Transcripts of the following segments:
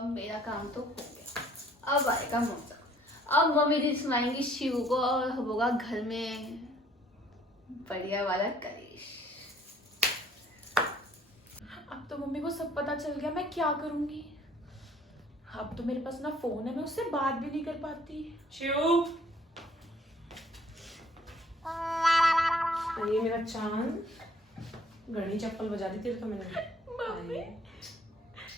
अब मेरा काम तो हो गया, अब आएगा मौका। अब मम्मी जी सुनाएंगी शिव को और होगा घर में बढ़िया वाला कलेश। अब तो मम्मी को सब पता चल गया, मैं क्या करूंगी। अब तो मेरे पास ना फोन है, मैं उससे बात भी नहीं कर पाती। शिव, ये मेरा चांद, घड़ी चप्पल बजा दी तेरे तो मैंने। मम्मी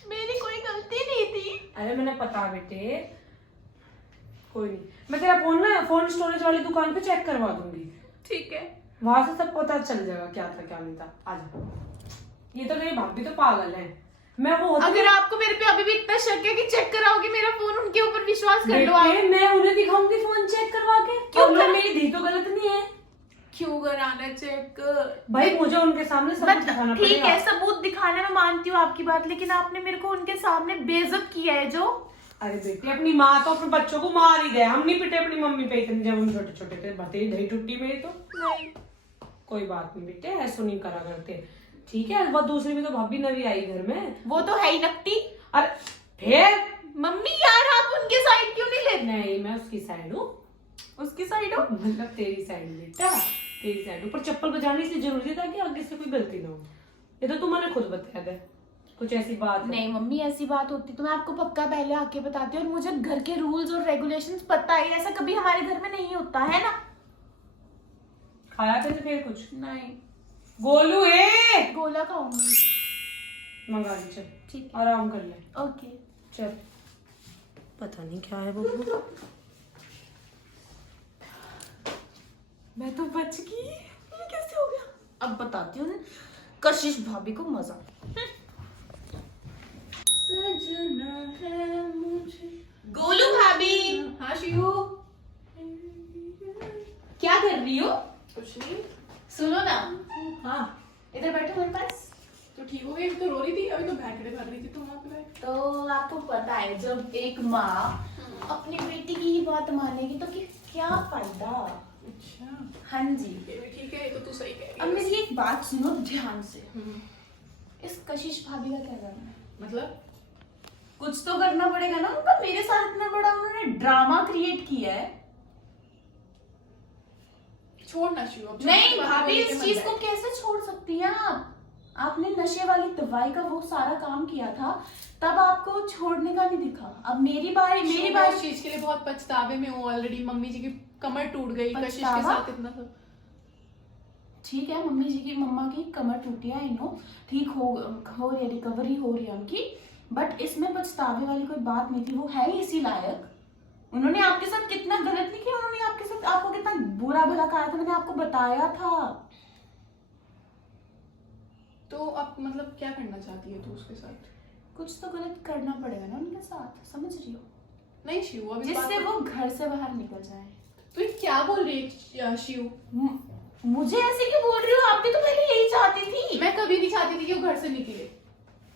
मेरी कोई गलती नहीं थी। अरे मैंने पता बेटे, कोई नहीं, मैं तेरा फोन ना फोन स्टोरेज वाली दुकान पे चेक करवा दूंगी। ठीक है, वहां से सब पता चल जाएगा क्या था क्या नहीं था। आजा, ये तो तेरी भाभी तो पागल है। मैं वो अगर आपको मेरे पे अभी भी इतना शक है कि चेक कराओगे मेरा फोन, उनके ऊपर विश्वास कर लो आप। मैं उन्हें दिखाऊंगी फोन चेक करवा के। क्यों मेरी धी तो गलत नहीं है। क्यों कराना चेक? भाई मुझे उनके सामने सबूत दिखाना पड़ेगा। ठीक है, सबूत दिखाने में मानती हूँ आपकी बात, लेकिन आपने मेरे को उनके सामने बेइज्जत किया है जो। अरे बेटी, अपनी माँ तो अपने बच्चों को मार ही दे। हम नहीं पिटे अपनी मम्मी पे इतने जब हम छोटे छोटे थे। बतेरी दही टूटी मेरी तो नहीं, कोई बात नहीं बेटे, ऐसा नहीं करा करते। ठीक है, वो दूसरी भी तो भाभी नवी आई घर में, वो तो है ही नकटी। अरे फिर मम्मी यार, आप उनके साइड क्यों नहीं लेते? नहीं, मैं उसकी साइड हूँ। उसकी साइड हो? मतलब तेरी साइड बेटा, तेरी साइड। ऊपर चप्पल बजाने से जरूरी था कि आगे से कोई गलती ना हो। ये तो तुमने खुद बताया था, कुछ ऐसी बात नहीं मम्मी, ऐसी बात होती तो मैं आपको पक्का पहले आके बताती। और मुझे घर के रूल्स और रेगुलेशंस पता है, ऐसा कभी हमारे घर में नहीं होता है ना। खाया फिर कुछ नहीं, गोलू है, गोला खाऊंगी। मंगा ली, चल ठीक है, आराम कर ले। ओके चल, पता नहीं क्या है बबू। मैं तो बच गई। ये कैसे हो गया? अब बताती हूँ कशिश भाभी को मजा। सजना है मुझे। गोलू भाभी। हाँ शिवू, क्या कर रही हो? कुछ नहीं। सुनो ना, हाँ इधर बैठो मेरे पास। तो ठीक हो गई, अभी तो रो रही थी, अभी तो बैठ कर रही थी तो वहाँ पे बैठ। तो आपको पता है, जब एक माँ अपनी बेटी की ही बात मानेगी तो क्या फायदा। अच्छा, हाँ जी, ये भी ठीक है, ये तो तू सही कह रही अब है। मेरी एक बात सुनो ध्यान से। हम्म, इस कशिश भाभी का क्या करना है? मतलब कुछ तो करना पड़ेगा ना उनका। मेरे साथ इतना बड़ा उन्होंने ड्रामा क्रिएट किया है। छोड़ना शिवू, अब नहीं छोटी बात भाभी, बोल के इस मत चीज बैठ। को कैसे छोड़ सकती हैं आप? आपने नशे वाली दवाई का वो सारा काम किया था, तब आपको छोड़ने का नहीं दिखा। अब मेरी बारी, मेरी शिवू, मैं बारी। इस चीज के लिए बहुत पछतावे में हूँ ऑलरेडी। मम्मी जी की कमर टूट गई कशिश के पछतावा? साथ इतना सब। ठीक है, मम्मी जी की, मम्मा की कमर टूटी है, नो ठीक हो रही है, रिकवरी हो रही है उनकी। बट इसमें पछतावे वाली कोई बात नहीं थी। वो है ही इसी लायक। उन्होंने आपके साथ कितना गलत नहीं किया, उन्होंने आपके साथ आपको कितना बुरा भला कहा था, मैंने आपको बताया था। तो अब मतलब क्या करना चाहती है तू उसके साथ? कुछ तो गलत करना पड़ेगा ना उनके साथ, समझ रही हो? नहीं शिवू, अभी जिससे वो घर से बाहर निकल जाए। तू ये क्या बोल रही है शिवू? मुझे ऐसे क्यों बोल रही हो? आप भी तो पहले यही चाहती थी। मैं कभी नहीं चाहती थी कि वो घर से निकले।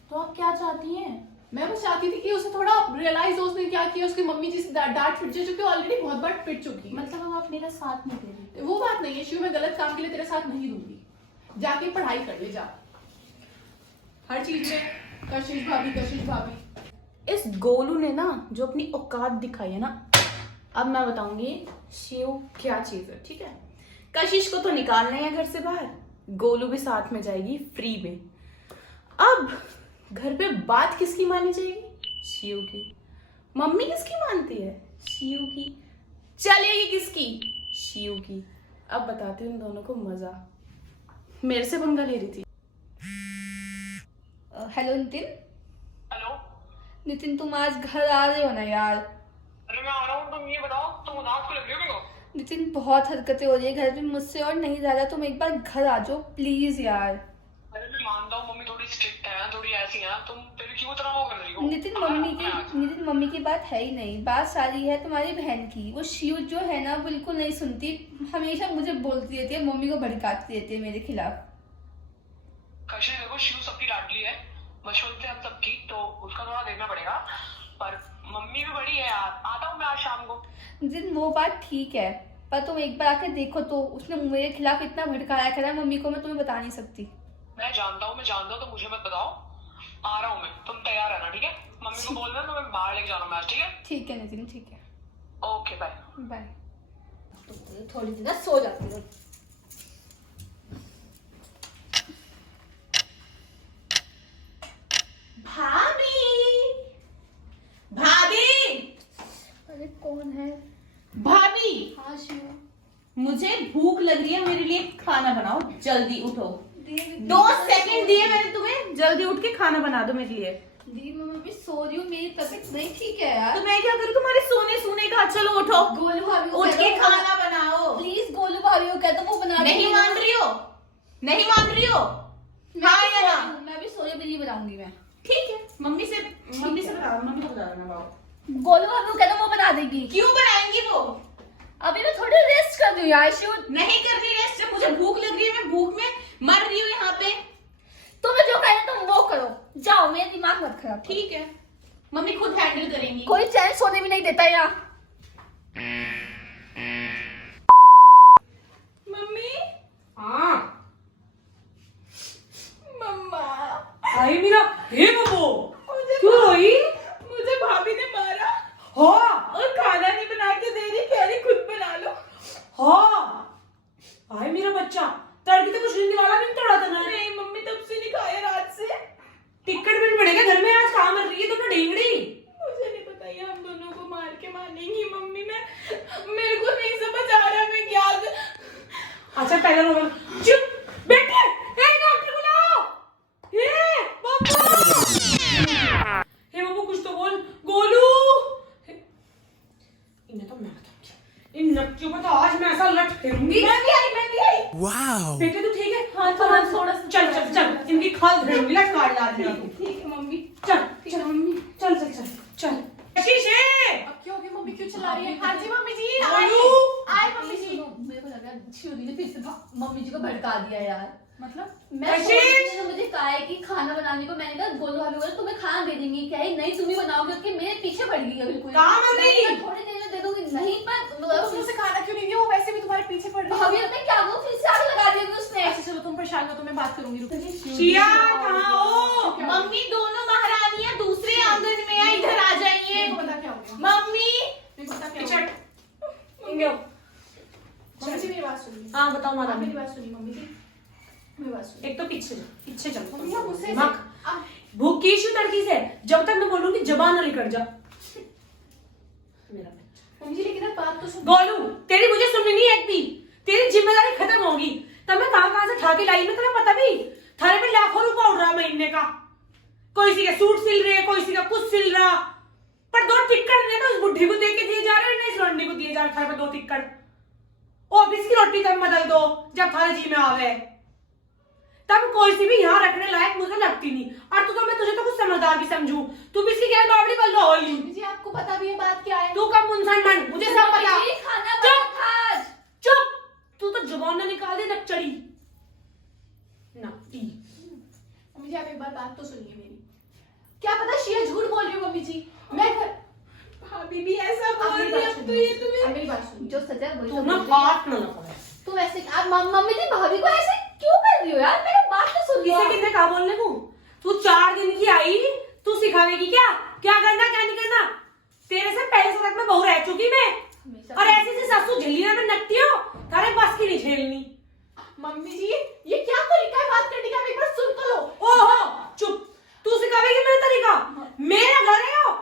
तो आप क्या चाहती हैं? मैं बस चाहती थी कि उसे थोड़ा रियलाइज हो उसने क्या किया। उसकी मम्मी जी से डांट पिट जो कि ऑलरेडी बहुत बार पिट चुकी है। मतलब अब आप मेरा साथ नहीं दे रही? वो बात नहीं है शिव, मैं गलत काम के लिए तेरे साथ नहीं दूंगी। जाके पढ़ाई कर ले, जा। हर चीज में कशिश भाभी, कशिश भाभी। इस गोलू ने ना जो अपनी औकात दिखाई है ना, अब मैं बताऊंगी शिव क्या चीज है, ठीक है? कशिश को तो निकालना है घर से बाहर, गोलू भी साथ में जाएगी फ्री में। अब घर पे बात किसकी मानी जाएगी? शिव की। मम्मी किसकी मानती है? शिव की। चलेगी किसकी? शिव की। अब बताती हूँ इन दोनों को मजा। मेरे से पंगा ले रही थी। हेलो नितिन। हेलो। नितिन, तुम आज घर आ रहे हो ना यार? अरे मैं आ रहा हूँ, तुम ये बताओ, तुम उदास क्यों लग रही हो मेरे को? नितिन, बहुत हरकतें हो रही है घर पे मुझसे और नहीं ज्यादा। तुम एक बार घर आ जाओ प्लीज यार। अरे मैं मानता हूँ मम्मी थोड़ी स्ट्रिक्ट है, थोड़ी ऐसी है, तुम फिर क्यों इतना वो कर रही हो? नितिन, मम्मी की बात है ही नहीं। बात सारी है तुम्हारी बहन की। वो शिव जो है ना, बिल्कुल नहीं सुनती, हमेशा मुझे बोलती रहती है, मम्मी को भड़काती रहती है मेरे खिलाफ। कशिश देखो, शिव सबकी लाडली है, मशहूर थे हम सबकी, तो उसका थोड़ा देखना पड़ेगा। पर मम्मी भी बड़ी है यार। आता हूँ मैं आज शाम को। नितिन, वो बात ठीक है, पर तुम एक बार आकर देखो तो। उसने मेरे खिलाफ इतना भड़काया करा मम्मी को, मैं तुम्हें बता नहीं सकती। मैं जानता हूँ, तो मुझे मत बताओ। आ रहा हूँ मैं, तुम तैयार रहना, ठीक है? मम्मी को बोलना तो मैं बाहर लेके जा रहा हूँ मैच, ठीक है? ठीक है नितिन, ठीक है, ओके बाय। बाय। थोड़ी सी ना सो जाती हूँ। भाभी, भाभी, अरे कौन है? भाभी, हाँ शिवा। मुझे भूख लग रही है, मेरे लिए खाना बनाओ, जल्दी उठो। दी 2 सेकंड दिए मैंने तुम्हें, जल्दी उठ के खाना बना दो मेरे लिए। मैं भी सो रही हूँ, मेरी तबीयत नहीं ठीक है यार। तो मैं क्या करूँ तुम्हारे सोने का? चलो उठो, गोलू भाभी को उठ कह के दो, खाना बनाओ। प्लीज गोलू भाभी को कह दो वो बना नहीं देंगे। मान रही हो? नहीं मान रही हो? मैं हाँ भी या सो ना? रही हूँ, मैं भी सो रही हूँ, नहीं बनाऊंगी मैं। ठीक है, मम्मी से बता, मम्मी को बता देना बाबू। गोलू भाभी को कह दो वो बना देगी। क्यों बनाएंगी वो? अभी मैं थोड़ी रेस्ट कर रही हूँ यार शिव। नहीं करनी रेस्ट, जब मुझे भूख लग रही है, मैं भूख में मर रही हूँ यहाँ पे। तुम्हें जो कहना तुम वो करो, जाओ, मेरा दिमाग मत खराब करो। ठीक है, मम्मी खुद हैंडल करेंगी। कोई चैन सोने भी नहीं देता यहाँ। मम्मी, हाँ मम्मा, आई मीरा, हे बबू मुझे क्यों रोई? मुझे भाभी ने मारा हाँ और खाना नहीं बना के दे रही, कह रही खुद बना लो। हाँ, आई मेरा बच्चा, तड़की तो कुछ हिंदी वाला भी नहीं तोड़ा था ना। नहीं मम्मी, तब से नहीं खाया रात से। टिकट भी नहीं पड़ेगा घर में, आज कहाँ मर रही है तुमने ढेंगड़ी? मुझे नहीं पता, ये हम दोनों को मार के मानेंगी मम्मी। मेरे को नहीं समझ आ रहा मैं क्या अच्छा पहले रोल चुप बेटे, ए डॉक्टर बुलाओ। हे बबू कुछ तो बोल, गोलू। इन्हें तो मैं बताऊंगी, इन नक्कियों पर तो आज मैं ऐसा लट फेरूंगी। मैं भी आई। Wow. बेटे तू ठीक है? हाँ थोड़ा थोड़ा चल चल चल, इनकी खाल फेरूंगी, लट काट ला दिया। ठीक है मम्मी। चल ठीक है मम्मी। चल चल चल चल। आशीष है? अब क्यों हो गया, मम्मी क्यों चिल्ला रही है? हाँ जी मम्मी जी, गोलू। आए मम्मी जी। मेरे को लग रहा है शिवरी ने फिर से मम्मी जी को भड़का दिया यार। मतलब मैं आशीष! मुझे कहा है कि खाना बनाने को, मैंने कहा गोलू भाभी बोला तुम्हें खाना दे देंगी, क्या है नहीं तुम ही बनाओगे, उसके मेरे पीछे पड़ गई है बिल्कुल। कहाँ मर गई? मैंने कहा, थोड़ी देर में दे दूंगी, नहीं पर उसने खाना क्यों नहीं दिया? वो वैसे भी तुम्हारे पीछे पड़ रही भाभी ने क्या वो फिर से आग लगा दी होगी उसने। है। चलो तुम परेशान हो तो मैं बात करूंगी, रुको। शिया कहाँ हो? मम्मी, दोनों महारानियां दूसरे आंगन में है, इधर आ जाइए। मेरे को पता क्या हो गया, मम्मी, मेरे को पता क्या हो चल गया। इंगे मम्मी जी मेरी बात सुनिए। हाँ बताओ माता आप मेरी बात सुनिए मम्मी जी, मेरी बात सुनिए। एक तो पीछे चल मम्मी आप मुझसे दिमाग भूख की इशू तड़की से, जब तक मैं बोलूंगी जबान ना निकल जा। मेरा बच्चा मम्मी जी लेकिन आप बात तो सुनो। गोलू, तेरी मुझे सुननी नहीं एक भी, तेरी जिम्मेदारी खत्म होगी। तब मैं कहां से ठाके लाई, मैं तुम्हें पता भी, थारे पे लाखों रुपया उड़ रहा महीने का। कोई सी का सूट सिल रहे, कोई सी का कुछ सिल रहा, पर 2 टिक्कट ने तो उस बुढ़ी को दे के दिए जा रहे हैं, नहीं इस लौंडे को दिए जा रहे। थारे पे 2 टिक्कट ऑफिस की रोटी तब बदल दो जब थारे जी में आवे, तब कोई सी भी यहाँ रखने लायक मुझे लगती नहीं। और तो मैं तुझे तो कुछ समझदार भी समझू, तू भी इसकी क्या बावड़ी बल रहा होली। मम्मी जी आपको पता भी है बात क्या है? तू कब मुंसन बन, मुझे सब पता। मम्मी जी, खाना बना था आज। चुप, तू तो जुबान ना निकाल दे नकचड़ी ना टी। मम्मी जी आप एक बार बात तो सुनिए मेरी। क्या पता शिया झूठ बोल रही हो मम्मी जी। मैं घर भाभी भी ऐसा आप बोल मेरी रही है, बात अब तो ये सुनिए। तुम्हें। आप मेरी बात सुनिए। जो सच है वही तू तो ना बोल रही है। हाथ ना लगा। तुम ऐसे आप मम्मी जी भाभी को ऐसे क्यों कर रही हो यार? मेरी बात तो सुनिए। किसे कितने कहा बोलने को? तू 4 दिन की आई, तू सिखावेगी क्या क्या करना क्या नहीं करना? तेरे से पहले से तक मैं बहू रह चुकी मैं, हमेशा- और ऐसे से सासू झेलिया में नकती हो, तारे बस की नहीं झेलनी। मम्मी जी ये क्या तरीका है बात करने का? एक बार सुन तो लो। ओहो चुप, तू सिखावेगी मेरा तरीका? मेरा घर है वो,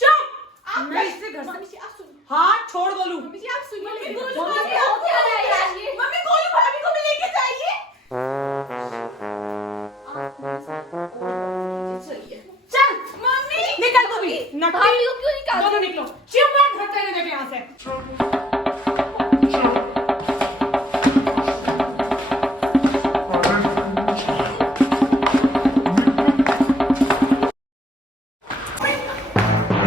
चुप। मैं इससे घर मम्मी से जी आप सुनिए। हाथ छोड़ बोलू। मम्मी जी आप सुनिए। मम्मी, मेरी गोलू बात। भाभी मम्मी, हो क्या रहा है यार ये? मम्मी, गोलू भाभी को भी लेके जाइए। चलिए। चल मम्मी, निकल तू भी, नकली। भाभी को क्यों निकाल? दोनों निकलो, चिप मार घर चले जाके यहाँ से।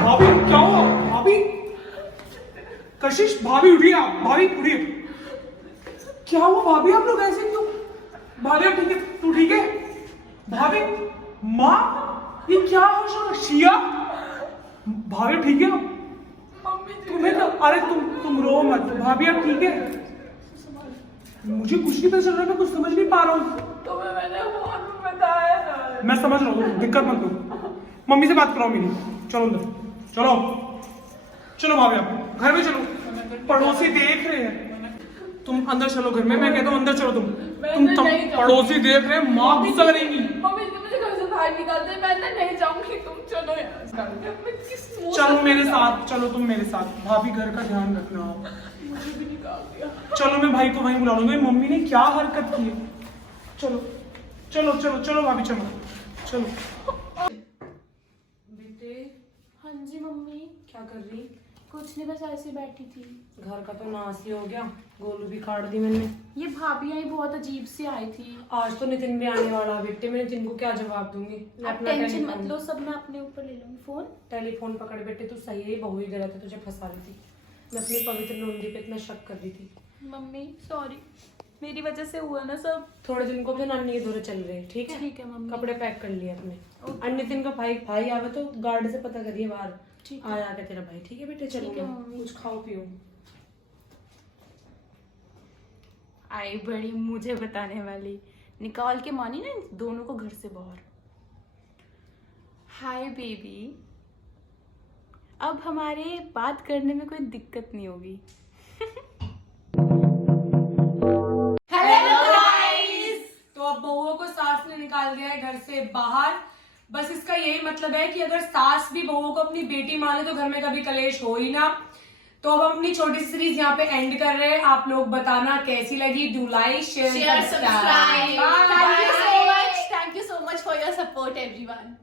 भाभी क्या हुआ? भाभी कशिश, भाभी उठिए, आप भाभी उठिए। क्या हुआ भाभी, आप लोग ऐसे क्यों? भाभी आप ठीक है? तू ठीक है भाभी? माँ ये क्या हो शिया? भाभी ठीक है? तुम्हें तो अरे तुम रो मत भाभी, आप ठीक है? मुझे कुछ नहीं पता चल रहा, मैं कुछ समझ नहीं पा रहा हूँ। तुम्हें मैंने फोन में बताया था। मैं समझ रहा हूँ, दिक्कत मत लो। मम्मी से बात कराओ मेरी। चलो अंदर, चलो चलो भाभी, आप घर में चलो, पड़ोसी देख रहे हैं। तुम अंदर चलो घर में, मैं कहता हूँ अंदर चलो। तुम पड़ोसी देख रहे हैं, माँ गुस्सा करेंगी। मम्मी मुझे घर से बाहर निकाल दे, मैं अंदर नहीं जाऊंगी, तुम चलो यार। मैं किस मुंह से चलो मेरे साथ, चलो तुम मेरे साथ। भाभी घर का ध्यान रखना। मुझे भी निकाल दिया। चलो मैं भाई को वहीं बुला लूंगा। मम्मी ने क्या हरकत की है। चलो चलो चलो चलो भाभी, चलो चलो। बेटे हाँ जी मम्मी। क्या कर रही? कुछ नहीं, बस ऐसे बैठी थी। घर का तो नाश ही हो गया, गोलू भी काट दी मैंने। ये भाभी आई बहुत अजीब सी आई थी। आज तो नितिन भी आने वाला बेटे, मैं नितिन को क्या जवाब दूंगी? मैं आप अपना टेंशन मत टेलीफोन लो, सब मैं अपने ऊपर ले लूंगी। फोन टेलीफोन पकड़ बेटे, तू सही है, बहू ही गलत है, तुझे फंसा रही थी। मैं अपनी पवित्र नंदी पे इतना शक कर रही थी। मम्मी सॉरी, मेरी वजह से हुआ ना सब। थोड़े दिन को फिर नानी के दौरे चल रहे हैं, ठीक है? ठीक है मम्मी। कपड़े पैक कर लिए अपने। और नितिन का भाई आवे तो गार्ड से पता करिए बाहर। ठीक आया आके तेरा भाई, ठीक है बेटे? चलो ठीक है मम्मी। कुछ खाओ पियो। आई बड़ी मुझे बताने वाली, निकाल के मानी ना इन दोनों को घर से बाहर। हाय बेबी, अब हमारे बात करने में कोई दिक्कत नहीं होगी। हेलो गाइस, तो अब बहुओं को सास ने निकाल दिया है घर से बाहर। बस इसका यही मतलब है कि अगर सास भी बहुओं को अपनी बेटी माने तो घर में कभी कलेश हो ही ना। तो अब हम अपनी छोटी सी सीरीज यहाँ पे एंड कर रहे हैं। आप लोग बताना कैसी लगी। Do like, share, subscribe. Bye. Thank you so much for your support everyone.